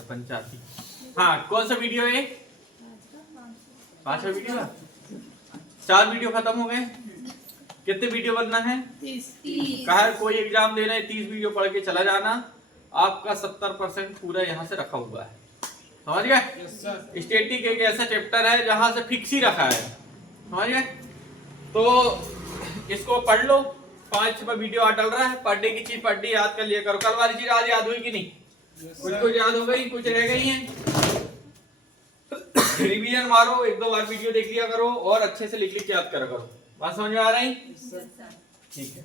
पंचायती। हाँ, कौन सा वीडियो है? 5वां वीडियो है। 4 वीडियो खत्म हो गए। कितने वीडियो बनना है? 30। कहा कोई एग्जाम दे रहे हैं 30 वीडियो पढ़ के चला जाना, आपका 70% पूरा यहाँ से रखा हुआ है। समझ गए? स्टैटिक एक ऐसा चैप्टर है जहां से फिक्स ही रखा है। समझ गए? तो इसको पढ़ लो। 5 वीडियो आ डल रहा है, पढ़ने की चीज पढ़नी याद कर लिया करो। कल वाली चीज आज याद हुई कि नहीं? कुछ याद हो गई, कुछ रह गई है। रिवीजन मारो, 1-2 बार वीडियो देख लिया करो और अच्छे से लिख के याद करा करो। बात समझ में आ रही? ठीक है।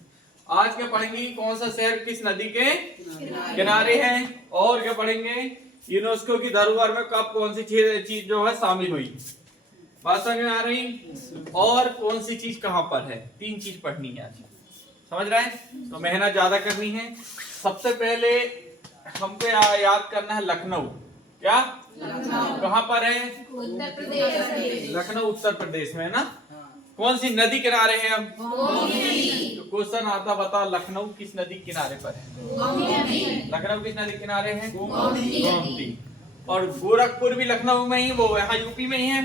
आज क्या पढ़ेंगे? कौन सा शहर किस नदी के किनारे है? और क्या पढ़ेंगे? यूनेस्को की धरोहर में कब कौन सी चीज जो है शामिल हुई? बात समझ में आ रही? और कौन सी चीज कहां पर है? 3 चीज पढ़नी है आज। समझ रहे हैं? तो मेहनत ज्यादा करनी है। सबसे पहले हमको याद करना है लखनऊ। क्या? लखनऊ कहां पर है? उत्तर प्रदेश। लखनऊ उत्तर प्रदेश में है ना? कौन सी नदी किनारे हैं हम? तो क्वेश्चन आता, बता लखनऊ किस नदी किनारे पर है? लखनऊ किस नदी किनारे है? गोमती। और गोरखपुर भी लखनऊ में ही, वो यहाँ यूपी में ही है।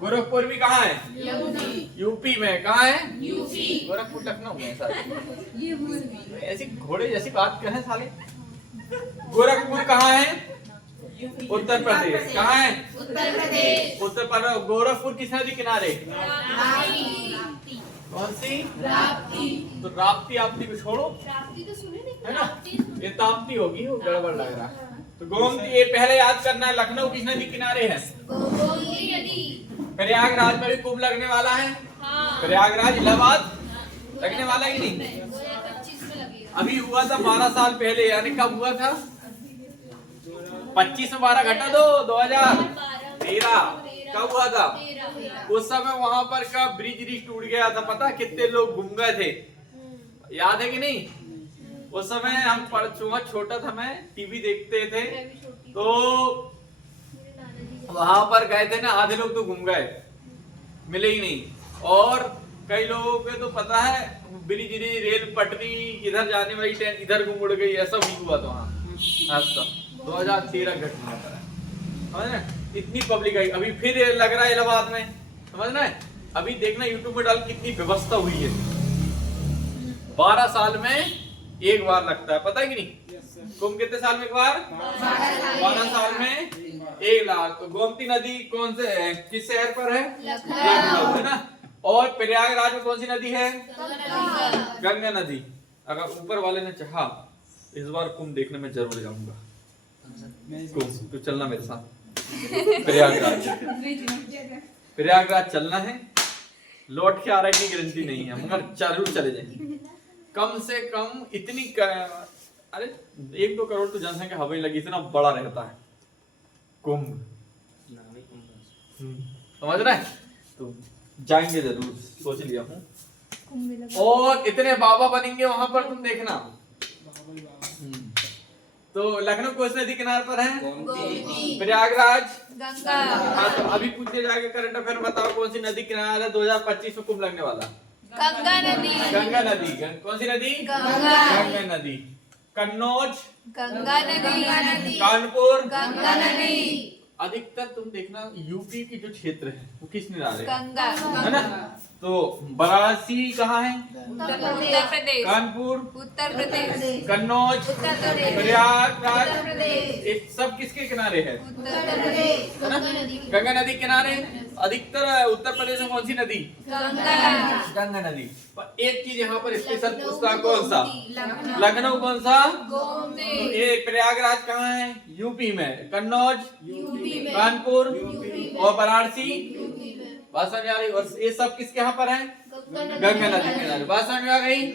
गोरखपुर भी कहाँ है? यूपी में। कहाँ है? यूपी। गोरखपुर लखनऊ में साले। ऐसी घोड़े जैसी बात करें साले। गोरखपुर कहाँ है? उत्तर प्रदेश। कहाँ है? उत्तर प्रदेश। उत्तर प्रदेश। गोरखपुर किस नदी किनारे? कौन सी? राप्ती। तो राप्ती आपती को छोड़ो, राप्ती तो सुने नहीं है ना? ये ताप्ती होगी, वो गड़बड़ लग रहा है। तो गोमती, ये पहले याद करना है। लखनऊ किस नदी किनारे है? गोमती नदी। प्रयागराज में भी कुंभ लगने वाला है। प्रयागराज इलाहाबाद लगने वाला ही नहीं? अभी हुआ था 12 साल पहले। यानी कब हुआ था? 25 में 12 घटा दो, 2013। कब हुआ था? उस समय वहां पर का ब्रिज टूट गया था। पता कितने लोग घूम गए थे? याद है कि नहीं? उस समय हम छोटा था, मैं टीवी देखते थे, तो वहां पर गए थे ना, आधे लोग तो घूम गए, मिले ही नहीं। और कई लोगों के तो पता है ब्रिज रेल पटरी इधर जाने वाली ट्रेन इधर घूम उड़ गई। ऐसा भी हुआ था वहाँ। 2013 घटना था। समझ रहे? इतनी पब्लिक आई। अभी फिर लग रहा है इलाहाबाद में। समझ रहे? अभी देखना यूट्यूब में डाल कितनी व्यवस्था हुई है। 12 साल में एक बार लगता है, पता है कि नहीं? कुंभ कितने साल में एक बार? 12 साल में 1 लाख। तो गोमती नदी कौन से है? किस शहर पर है? लखनऊ है ना? और प्रयागराज में कौन सी नदी है? गंगा नदी। अगर ऊपर वाले ने चाहा इस बार कुंभ देखने में जरूर जाऊंगा। तो चलना मेरे साथ प्रयागराज। प्रयागराज चलना है। लौट के आ रहा की गारंटी नहीं है, मगर जरूर चले जाएंगे। कम से कम इतनी अरे 1-2 करोड़ तो जनसंख्या हवाई लगी, इतना बड़ा रहता है कुंभ। समझ रहे? तो जाएंगे जरूर, सोच लिया हूँ। और इतने बाबा बनेंगे वहां पर, तुम देखना। तो लखनऊ कौन सी नदी किनारे पर है? प्रयागराज गंगा। हाँ, तो अभी पूछे जाके करंट अफेयर बताओ कौन सी नदी किनारे है 2025 में कुंभ लगने वाला? गंगा नदी। गंगा नदी। कौन सी नदी? गंगा नदी। कन्नौज गंगा नदी। कानपुर गंगा नदी। अधिकतर तुम देखना यूपी की जो क्षेत्र है वो किस किनारे गंगा है ना? तो वाराणसी कहाँ है? उत्तर प्रदेश। कानपुर उत्तर प्रदेश। कन्नौज उत्तर प्रदेश। प्रयागराज उत्तर प्रदेश। ये सब किसके किनारे है? उत्तर प्रदेश। गंगा नदी किनारे। अधिकतर उत्तर प्रदेश में कौन सी नदी? गंगा नदी। पर एक चीज यहाँ पर स्पेशल पूछता, कौन सा? लखनऊ कौन सा? गोमती। ये प्रयागराज कहाँ है? यूपी में। कन्नौज यूपी में। कानपुर और वाराणसी बात समझ आ रही? और ये सब किसके यहाँ पर है? गंगा नदी के किनारे। बात समझ आ गई?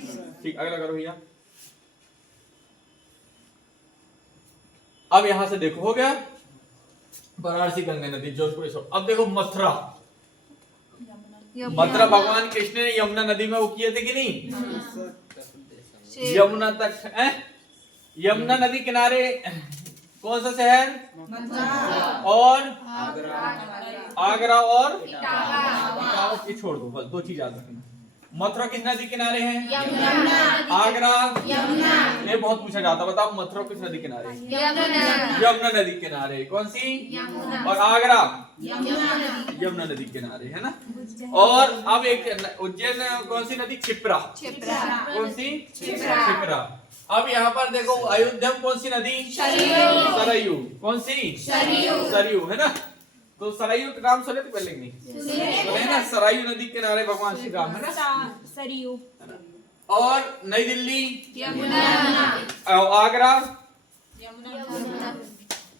ठीक, अगला करो भैया। अब यहां से देखो, हो गया वाराणसी, गंगा नदी, जोधपुर। अब देखो मथुरा। मथुरा भगवान कृष्ण ने यमुना नदी में वो किए थे कि नहीं? यमुना तक है। यमुना नदी किनारे कौन सा शहर? और आगरा और इटावा। छोड़ दो, बस 2 चीज याद रखना। मथुरा किस नदी किनारे है? आगरा ये बहुत पूछा जाता, बताओ मथुरा किस नदी किनारे? यमुना नदी किनारे। कौन सी? और आगरा यमुना नदी किनारे, है ना। और अब एक उज्जैन कौन सी नदी? क्षिप्रा। कौन सी? क्षिप्रा। अब यहाँ पर देखो अयोध्या में कौन सी नदी? सरयू। कौन सी? सरयू, है ना। तो सरयू का नाम सुने थे पहले नहीं? सुने ना, सरयू नदी किनारे भगवान श्री राम, है ना, सरयू। और नई दिल्ली आगरा,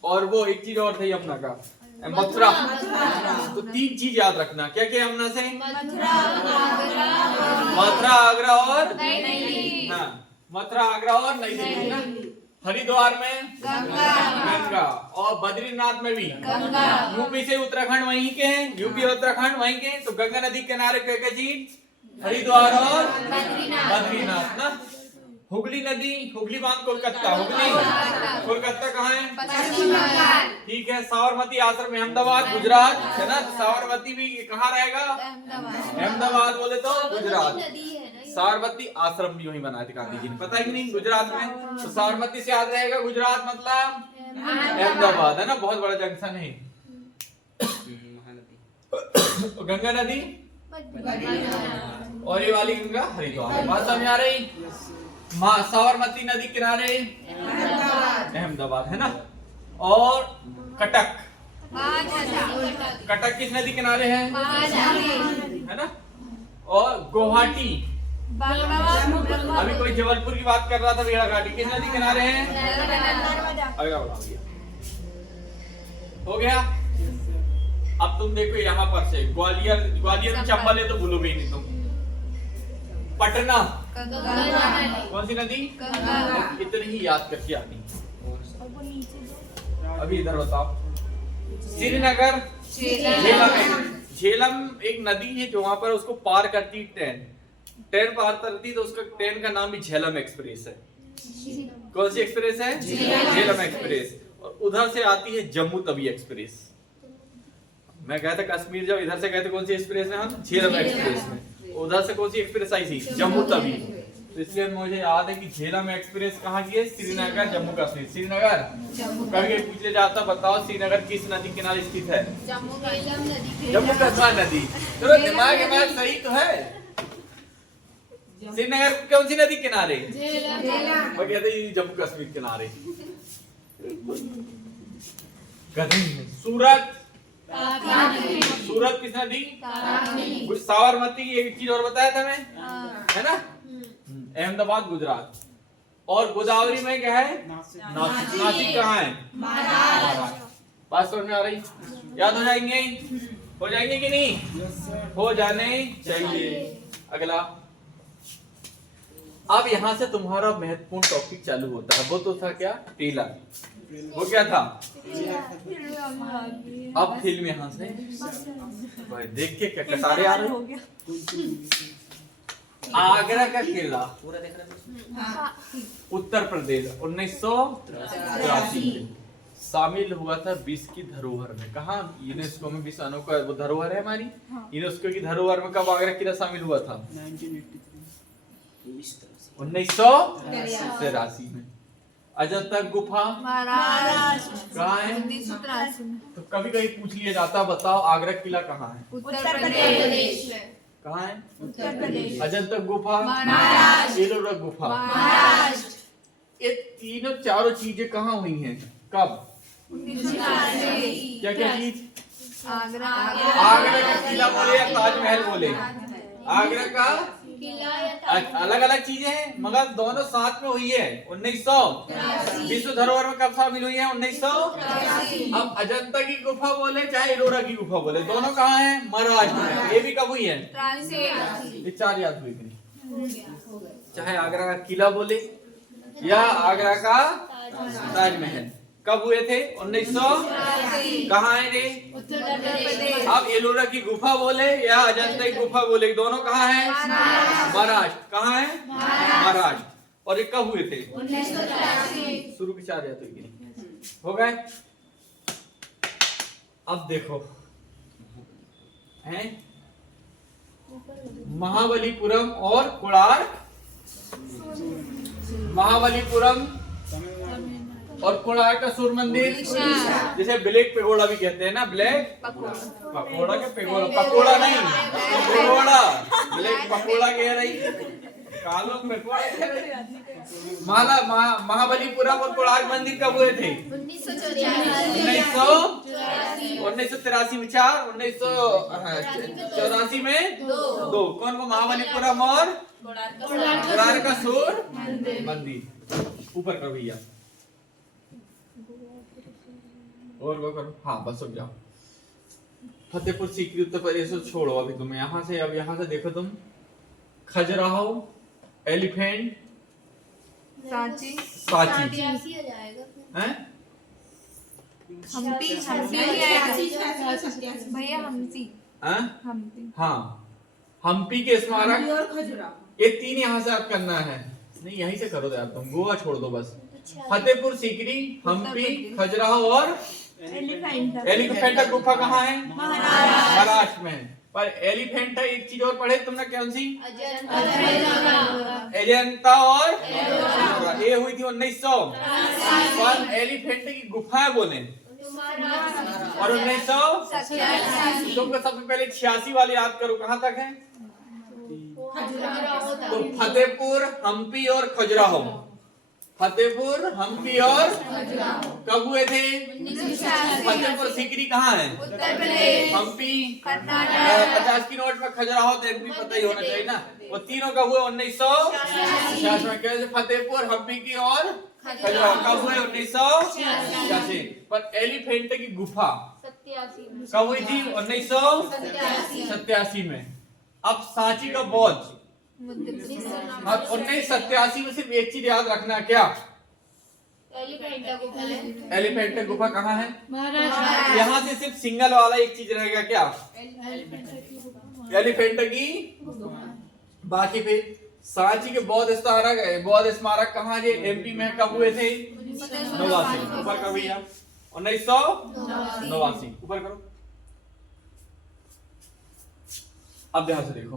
और वो एक चीज और थी यमुना का, मथुरा। तो 3 चीज याद रखना। क्या क्या यमुना से? मथुरा, आगरा और हाँ, मथुरा, आगरा और नई दिल्ली ना। हरिद्वार में गंगा, और बद्रीनाथ में भी गंगा। यूपी से उत्तराखंड वहीं के हैं, यूपी और उत्तराखंड वहीं के, तो गंगा नदी किनारे क्या चीज? हरिद्वार और बद्रीनाथ ना। हुगली नदी, हुगली बांध कोलकाता, हुगली कोलकाता कहाँ है? ठीक है। साबरमती आश्रम अहमदाबाद गुजरात, है ना। साबरमती भी कहाँ रहेगा? अहमदाबाद बोले तो गुजरात। साबरमती आश्रम भी वहीं बनाए थे गांधी जी ने, पता है कि नहीं, गुजरात में। तो साबरमती से याद रहेगा गुजरात मतलब अहमदाबाद, है ना, बहुत बड़ा जंक्शन है। गंगा नदी और ये वाली गंगा हरिद्वार। बात समझ आ रही? साबरमती नदी किनारे अहमदाबाद, है ना। और कटक, कटक किस नदी किनारे है ना। और गुवाहाटी, अभी कोई जबलपुर की बात कर रहा था, भेड़ाघाटी किस नदी किनारे है? हो गया। अब तुम देखो यहाँ पर से ग्वालियर, ग्वालियर में चंबल है तो भूलोगे नहीं तुम। पटना कौन सी नदी? इतनी ही याद करके आनी। अभी इधर बताओ, श्रीनगर, झेलम एक नदी है जो वहां पर उसको पार करती ट्रेन पार करती, तो उसका ट्रेन का नाम भी झेलम एक्सप्रेस है। कौन सी एक्सप्रेस है? झेलम एक्सप्रेस। और उधर से आती है जम्मू तवी एक्सप्रेस। मैं गया था कश्मीर, जब इधर से गए थे कौन सी एक्सप्रेस में? हम झेलम एक्सप्रेस में। उधर से कौन सी एक्सप्रेस आई थी? जम्मू तवी। तो इसलिए मुझे याद है कि झेलम एक्सप्रेस कहाँ की है? श्रीनगर, जम्मू कश्मीर। श्रीनगर कभी पूछ ले जाता, बताओ श्रीनगर किस नदी किनारे स्थित है? जम्मू कश्मीर नदी। तो दिमाग सही तो है। श्रीनगर कौन सी नदी किनारे? वो कहते जम्मू कश्मीर किनारे। सूरत, सूरत किस नदी? कुछ साबरमती की एक चीज और बताया था मैं, है ना। अहमदाबाद गुजरात। और गोदावरी में क्या है? नासिक। नासिक कहाँ है? महाराष्ट्र। बात समझ में आ रही? याद हो जाएंगे? हो जाएंगे कि नहीं? हो जाने चाहिए। अगला, अब यहाँ से तुम्हारा महत्वपूर्ण टॉपिक चालू होता है। वो तो था क्या? टेलर। वो क्या था? अब फिल्म यहाँ से देख के क्या कटारे आ रहे? आगरा का किला पूरा देख रहे? उत्तर प्रदेश 1983 में शामिल हुआ था विश्व की धरोहर में। कहा? यूनेस्को में विश्व अनोखा वो धरोहर है हमारी। यूनेस्को की धरोहर में कब आगरा किला शामिल हुआ था? 1983 में। अजंता गुफा महाराष्ट्र कहाँ है? तो कभी कभी पूछ लिया जाता, बताओ आगरा किला कहाँ है? उत्तर प्रदेश में। कहाँ है? उत्तर प्रदेश। अजंता गुफा महाराष्ट्र, एलोरा गुफा महाराष्ट्र। ये तीनों चारों चीजें कहाँ हुई हैं? कब? क्या क्या चीज? आगरा का किला बोले या ताजमहल बोले? आगरा का अलग अलग चीजें हैं, मगर दोनों साथ में हुई है 1900। विश्व धरोहर में कब शामिल हुई है? 1900। अब अजंता की गुफा बोले चाहे एलोरा की गुफा बोले, दोनों कहाँ हैं? महाराष्ट्र में। ये भी कब हुई है? ये 4 याद हुई नहीं। चाहे आगरा का किला बोले या आगरा का ताजमहल, कब हुए थे? 1900। कहाँ है रे? उत्तर प्रदेश। अब एलोरा की गुफा बोले या अजंता की गुफा बोले, दोनों कहाँ हैं? महाराष्ट्र। कहाँ है? महाराष्ट्र। और ये कब हुए थे? 1983। शुरू की 4 याद हुई हो गए। अब देखो हैं महाबलीपुरम और कोणार्क महाबलीपुरम और कोणार्क का सूर्य मंदिर, जिसे ब्लैक पेगोड़ा भी कहते हैं ना, ब्लैक पकोड़ा के पेगोड़ा, पकोड़ा नहीं पेगोड़ा, ब्लैक पकोड़ा कह रही, कालो पेगोड़ा कह रही। महाबलीपुरम और कोणार्क मंदिर कब हुए थे? 1983 में 4, 1984 में 2। कौन को? महाबलीपुरम और कोणार्क का सूर्य मंदिर। ऊपर करो भैया, और वो करो, हाँ बस हो जाओ। फतेहपुर सीकरी उत्तर प्रदेश छोड़ो अभी तुम यहाँ से, अब यहाँ से देखो तुम, खजुराहो, एलिफेंट, सांची हैं? हम्पी भैया, हम्पी हाँ, हम्पी के स्मारक, ये 3 यहाँ से आप करना है, नहीं यहीं से करो यार तुम, गोवा छोड़ दो बस। फतेहपुर सीकरी, हम्पी, खजुराहो और एलिफेंटा गुफा कहाँ है? महाराष्ट्र में। पर एलिफेंटा एक चीज और पढ़े तुमने, कौन सी? अजंता और ये हुई थी 1900, पर एलिफेंटा की गुफाएं बोले और 1900 तुमको सबसे पहले 86 वाले याद करो, कहाँ तक है? तो फतेहपुर, हम्पी और खजुराहो, फतेहपुर, हम्पी और कब हुए थे? फतेहपुर सीकरी कहाँ है? हम्पी 50 की नोट में, खजुराहो तो भी पता ही होना चाहिए ना। वो तीनों कब हुए? 1986 में। कैसे? फतेहपुर, हम्पी की और खजुराहो कब हुए? 1986। पर एलिफेंटा की गुफा कब हुई थी? 1987 में। अब सांची का बौद्ध, अब 1987 में सिर्फ एक चीज याद रखना, क्या? एलिफेंटा गुफा कहाँ है? यहाँ से सिर्फ सिंगल वाला एक चीज रहेगा, क्या? एलिफेंटा की। बाकी फिर सांची के बौद्ध स्मारक कहाँ है? एमपी में। कब हुए थे? 89। ऊपर करो भैया, 1989। ऊपर करो। अब ध्यान से देखो,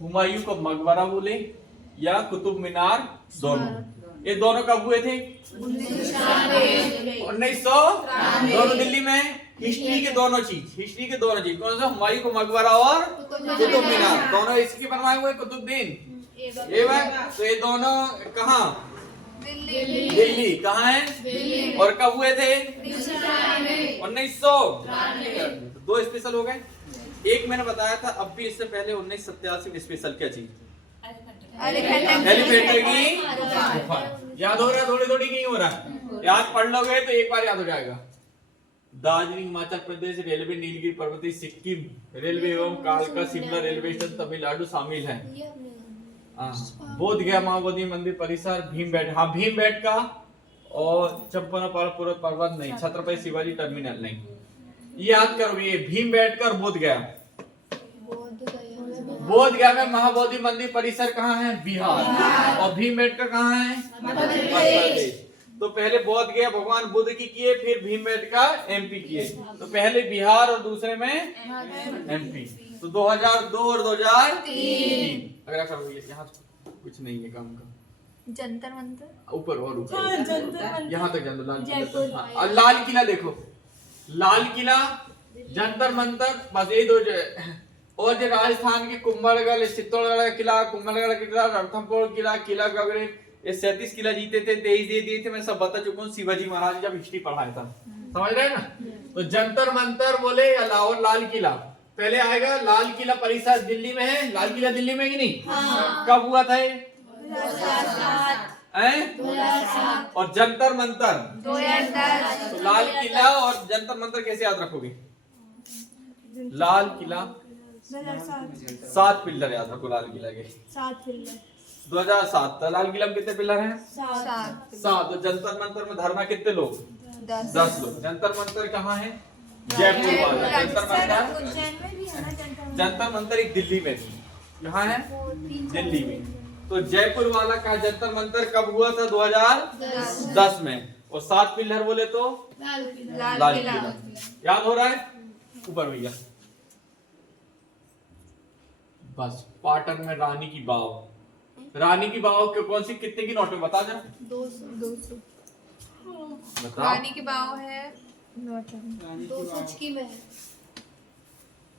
हुमायूं को मकबरा बोले या कुतुब मीनार, दोनों, ये दोनों कब हुए थे? 1900। दोनों दिल्ली में। हिस्ट्री के दोनों चीज कौन सा? हुमायूं को मकबरा और कुतुब मीनार, दोनों इसकी बनवाए हुए कुतुबुद्दीन ऐबक। तो ये दोनों कहाँ? दिल्ली। कहाँ है? और कब हुए थे? 1900। 2 स्पेशल हो गए। एक मैंने बताया था, अब भी इससे पहले 1987 में स्पेशल क्या चीज? एलिफेंटा की गुफा। याद हो रहा है? थोड़ी नहीं हो रहा? याद पढ़ लोगे तो एक बार याद हो जाएगा। दार्जिलिंग हिमाचल प्रदेश रेलवे, नीलगिरी पर्वतीय सिक्किम रेलवे एवं कालका शिमला रेलवे स्टेशन तमिलनाडु शामिल है। बोध गया महाबोधि मंदिर परिसर, भीमबेटका, हाँ भीमबेटका और चंपानेर पर्वत नहीं, छत्रपति शिवाजी टर्मिनल नहीं। याद करोगे ये भीमबेटका और बोध गया में महाबोधि मंदिर परिसर कहाँ है? बिहार। और भीमबेटका कहाँ है? मध्य प्रदेश। तो पहले बोध गया भगवान बुद्ध की किए, फिर भीमबेटका एमपी किए। तो पहले बिहार और दूसरे में एमपी। तो 2002 और 2003। अगर यहाँ कुछ नहीं है काम का। जंतर मंतर ऊपर और ऊपर, यहाँ तक जानो। लाल किला देखो, लाल किला, जंतर मंतर, बस ये 2 और जो राजस्थान के कुंभलगढ़, चित्तौड़गढ़ का किला, कुंभलगढ़ का किला, रणथंभौर किला, किला गगरे, ये 37 किला जीते थे, 23 दे दिए थे। मैं सब बता चुका हूँ, शिवाजी महाराज जब हिस्ट्री पढ़ाया था, समझ रहे हैं ना। तो जंतर मंतर बोले और लाल किला। पहले आएगा लाल किला परिसर, दिल्ली में है। लाल किला दिल्ली में ही नहीं? कब हुआ था? 2007। और जंतर मंतर 2010। तो लाल किला और जंतर मंतर कैसे याद रखोगे? लाल किला 7 पिलर याद रखो, लाल किला के 7 पिलर। 2007। तो लाल किला में कितने पिलर हैं? 7। तो जंतर मंतर में धरना कितने लोग? 10 लोग। जंतर मंतर कहाँ है? जयपुर वाला जंतर मंतर एक दिल्ली में भी, यहाँ है दिल्ली में। तो जयपुर वाला का जंतर मंतर कब हुआ था? 2010 में। और 7 पिलर बोले तो लाल किला। याद हो रहा है? ऊपर भैया बस। पाटन में रानी की बाव, रानी की बाव कौन सी कितने की नोट में बता जरा। 200 बता। रानी की बाव है 200 की में है।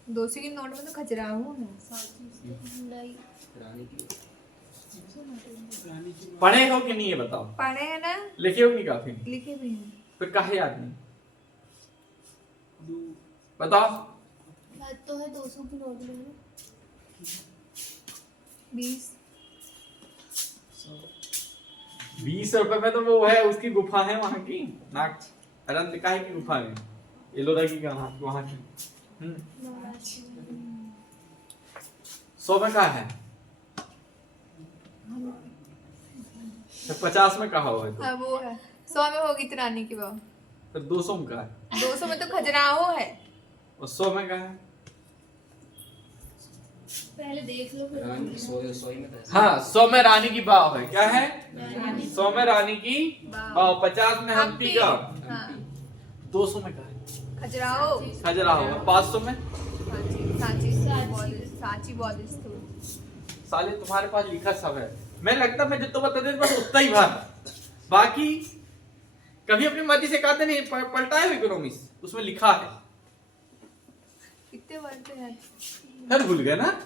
200 की नोट में तो खजुराहो है। नहीं पढ़े हो कि नहीं ये बताओ। पढ़े है ना, लिखे हो कि नहीं काफी। लिखे भी हैं। फिर काहे याद नहीं बताओ। याद तो है 200 की नोट में है। 20 रुपए में तो वो है उसकी गुफा है वहां की नाक अनंत काहे की गुफा में एलोरा की कहाँ वहां की 100 में कहा है तो 50 में कहा हुआ है तो हाँ वो है 100 में होगी तो रानी की बाव। फिर 200 में कहा है 200 में तो खजुराहो है। और 100 में कहा है। पहले देख लो फिर हाँ 100 में रानी की बाव है। क्या है 100 में रानी की बाव। 50 में हम्पी का। हाँ 200 में कहा है खजुराहो। खजुराहो। 500 में सांची बॉल स्थूल। साले तुम्हारे पास लिखा सब है। मैं लगता मैं जितना बता दे बस उतना ही भार बाकी कभी अपनी मर्जी से कहते नहीं पलटा है इकोनॉमिक्स उसमें लिखा है। कितने वर्ड हैं? फिर भूल गए ना।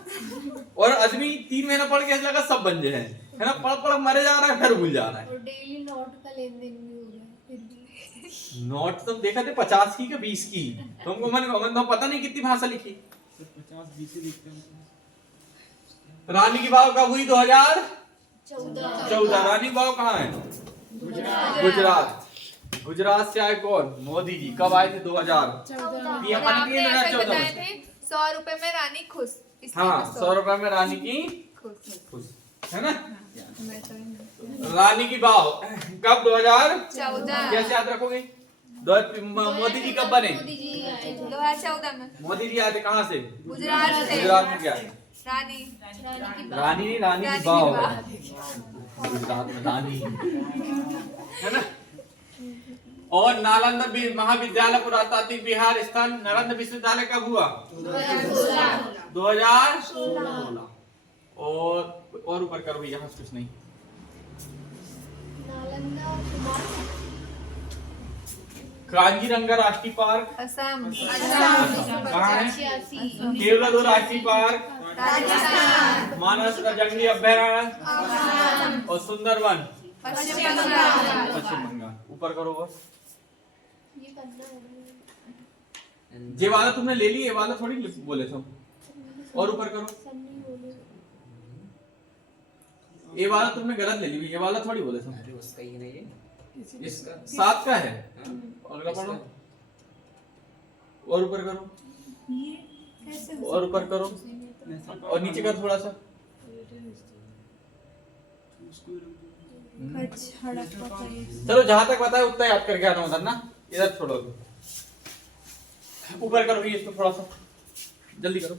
और आदमी 3 महीना पढ़ के ऐसा लगा सब बन जाए है ना। पढ़ पढ़ मरे जा रहा है फिर भूल जा रहा है। और डेली नोट का लेन देन भी हो गया फिर भी। नोट तुम देखा थे 50 की कि 20 की। तुमको मैंने पता नहीं कितनी भाषा लिखी। 50-20 लिखते हैं। रानी की बाव कब हुई 14 रानी की बाव कहाँ है गुजरात। गुजरात से आए कौन मोदी जी कब आए थे 2000 ये और आपने ऐसे 2014 बताए थे 100 रुपए में रानी खुश। इसलिए हाँ तो 100 रुपए में रानी की खुश। खुश है ना। मैं तो रानी की बाव कब 14 कैसे याद रखोगे। मोदी जी कब बने। मोदी जी आए थे। 2014 में मोदी जी आए थे कहाँ से गुजरात से। गुजरात में क्या है रानी रानी की बात। रानी की बाव है गुजरात में रानी है ना। और नालंदा महाविद्यालय पुरातात्विक बिहार स्थान नालंदा विश्वविद्यालय कब हुआ 2016। और ऊपर करो यहाँ कुछ नहीं। नालंदा कुमार काजीरंगा राष्ट्रीय पार्क असम। कहाँ है 86 केवलादो राष्ट्रीय पार्क राजस्थान। मानस का जंगली अभ्यारण्य और सुंदरवन पश्चिम बंगाल। पश्चिम बंगाल। ऊपर करो और ये करना है। ये वाला तुमने ले ली ये वाला थोड़ी बोले थे। और ऊपर करो सन्नी बोले ये वाला तुमने गलत ले ली ये वाला थोड़ी बोले थे। उसका ही नहीं है इसका 7 का है। अगला पढ़ो और ऊपर करो और ऊपर करो और नीचे का थोड़ा सा चलो जहां तक बताया उतना याद करके आना उधर ना इधर छोड़ो। ऊपर करो ये इसको थोड़ा सा जल्दी करो।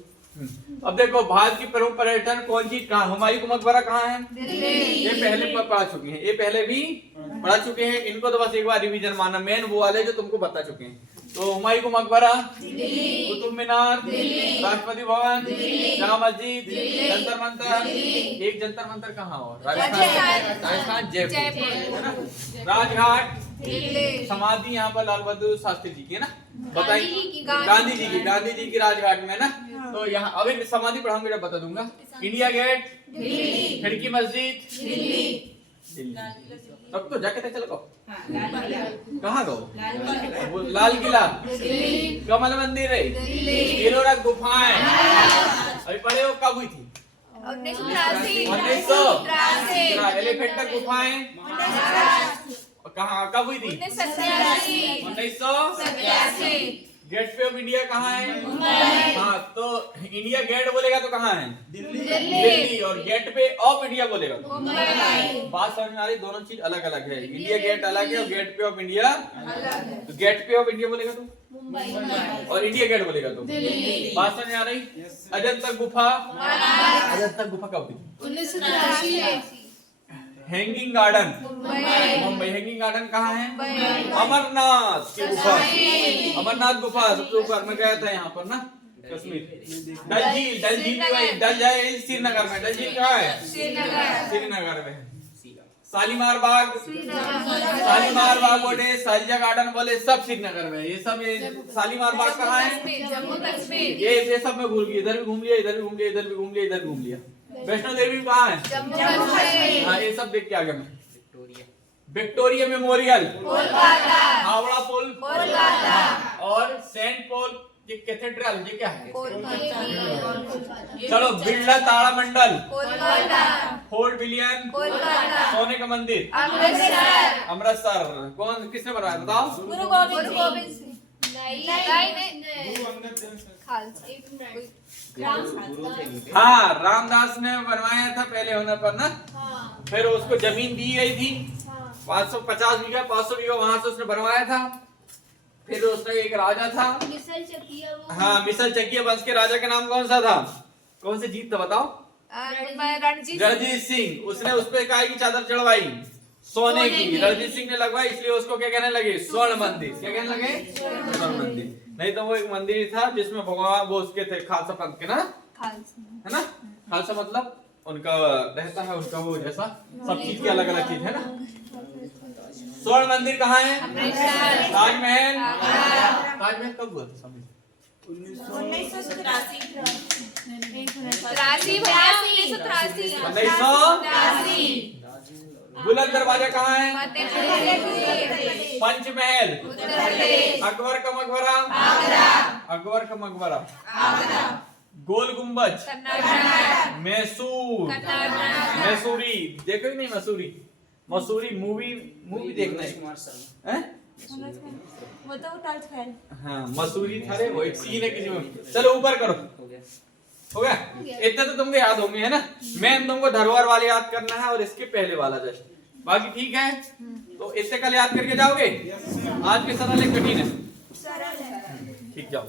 अब देखो भारत की प्रमुख पर्यटन कौन सी कहाँ हुमायूं का मकबरा कहाँ है ये पहले पढ़ा चुके हैं। ये पहले भी पढ़ा चुके हैं। इनको तो बस एक बार रिवीजन मानना मेन वो वाले जो तुमको बता चुके हैं। तो हुमायूं का मकबरा कुतुब मीनार राष्ट्रपति भवन जामा मस्जिद जंतर मंतर। एक जंतर मंतर कहाँ और राजस्थान जयपुर है ना। राजघाट समाधि यहाँ पर लाल बहादुर शास्त्री जी की है ना। बताइए गांधी जी की राजघाट में ना। तो यहाँ अभी समाधि पढ़ाऊंगी जब बता दूंगा। इंडिया गेट खिड़की मस्जिद दिल्ली। तब तो जाके चलो कहाँ गो लाल किला कमल मंदिर है एलोरा गुफाएं अभी पढ़े हो कब हुई थी 1983। एलिफेंटा गुफाएं कहाँ कब हुई थी 1987। गेट पे ऑफ इंडिया कहाँ है हाँ तो इंडिया गेट बोलेगा तो कहाँ है दिल्ली। और गेट पे ऑफ इंडिया बोलेगा तो बात समझ में आ रही। दोनों चीज अलग अलग है। इंडिया गेट अलग है और गेट पे ऑफ इंडिया तो गेट पे ऑफ इंडिया बोलेगा तो और इंडिया गेट बोलेगा तो बात समझ में आ रही। अजंता गुफा कब हुई 1983 hanging garden Mumbai. Hanging garden कहाँ है अमरनाथ की गुफा। अमरनाथ गुफा सबसे ऊपर मैं गया था यहाँ पर ना कश्मीर। डल झील भी वही, डल झील श्रीनगर में, डल झील कहाँ है? श्रीनगर में। शालीमार बाग, शालीमार बाग बोले, शालिजा गार्डन बोले, सब श्रीनगर में। ये सब ये शालीमार बाग कहाँ है? जम्मू कश्मीर। ये सब में घूम गई, इधर भी घूम लिया, इधर भी घूम लिया, इधर भी घूम लिया, इधर भी घूम लिया। वैष्णो देवी कहाँ है? जम्मू कश्मीर। हाँ, ये सब देख के आ गया मैं। Victoria Memorial, Kolkata. हावड़ा पुल, कोलकाता। और सेंट पॉल ये कैथेड्रल, ये क्या है? कोलकाता। चलो, बिरला तारामंडल, कोलकाता। Fort William, Kolkata. सोने का मंदिर, अमृतसर। अमृतसर। कौन किसने बनवाया बताओ? गुरु गोबिंद सिंह। नहीं गुरु अंगद देव सर। खालसा। हाँ, रामदास ने बनवाया था पहले होने पर ना। फिर उसको जमीन दी गई थी 550 बीघा, 500 बीघा, वहां से उसने बनवाया था। फिर उसने एक राजा था, हाँ, मिसल चकिया वंश के राजा का नाम कौन सा था? कौन से जीत था बताओ? रणजीत सिंह। उसने उस पे काय की चादर चढ़वाई? सोने की। रणजीत सिंह ने लगवाई, इसलिए उसको क्या कहने लगे? स्वर्ण मंदिर। क्या कहने लगे? स्वर्ण मंदिर। नहीं तो वो एक मंदिर ही था जिसमें भगवान वो उसके थे, खालसा पंथ के ना, है ना? खालसा मतलब उनका रहता है, उनका वो जैसा सब चीज की अलग अलग चीज है ना। स्वर्ण मंदिर कहाँ है? ताजमहल। ताजमहल कब हुआ था? 1983। बुलंद दरवाजा कहाँ है? पंचमहल। अकबर का मकबरा? अकबर का मकबरा। गोल गुम्बज? मैसूर। मैसूरी देखो ही नहीं? मैसूरी, मसूरी मूवी देखना है? हाँ, मसूरी था रे, वो एक सीन है किसी में। चलो ऊपर करो, हो गया? इतना तो तुमको याद होंगे, है ना? मेन तुमको धरोहर वाले याद करना है और इसके पहले वाला जस्ट, बाकी ठीक है। तो इससे कल याद करके जाओगे? आज के सरल एक कठिन है, ठीक, जाओ।